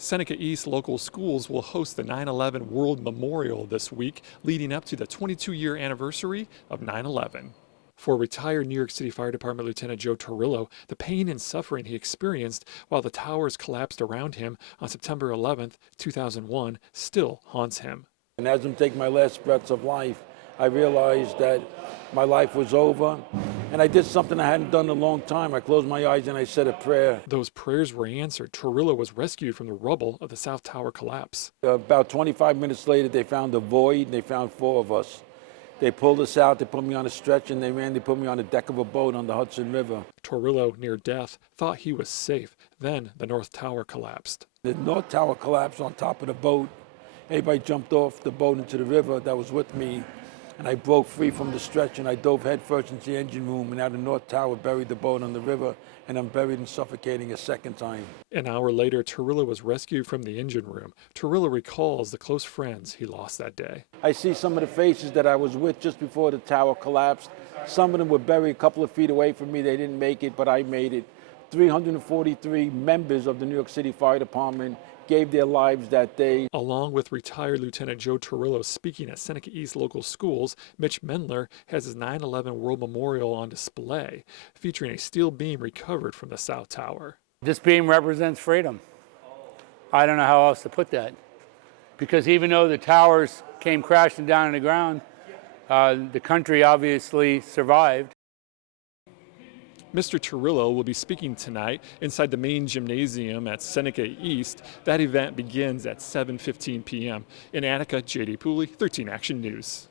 Seneca East local schools will host the 9/11 World Memorial this week, leading up to the 22-year anniversary of 9/11. For retired New York City Fire Department Lieutenant Joe Torrillo, the pain and suffering he experienced while the towers collapsed around him on September 11, 2001, still haunts him. And as I'm taking my last breaths of life, I realized that my life was over, and I did something I hadn't done in a long time. I closed my eyes and I said a prayer. Those prayers were answered. Torrillo was rescued from the rubble of the South Tower collapse. About 25 minutes later, they found a void, and they found 4 of us. They pulled us out, they put me on a stretcher, and they put me on the deck of a boat on the Hudson River. Torrillo, near death, thought he was safe. Then the North Tower collapsed. The North Tower collapsed on top of the boat. Everybody jumped off the boat into the river that was with me, and I broke free from the stretcher, and I dove headfirst into the engine room, and now the North Tower buried the boat on the river, and I'm buried and suffocating a second time. An hour later, Torrillo was rescued from the engine room. Torrillo recalls the close friends he lost that day. I see some of the faces that I was with just before the tower collapsed. Some of them were buried a couple of feet away from me. They didn't make it, but I made it. 343 members of the New York City Fire Department gave their lives that day. Along with retired Lieutenant Joe Torrillo speaking at Seneca East local schools, Mitch Mendler has his 9/11 World Memorial on display, featuring a steel beam recovered from the South Tower. This beam represents freedom. I don't know how else to put that. Because even though the towers came crashing down on the ground, the country obviously survived. Mr. Torrillo will be speaking tonight inside the main gymnasium at Seneca East. That event begins at 7:15 p.m. In Attica, J.D. Pooley, 13 Action News.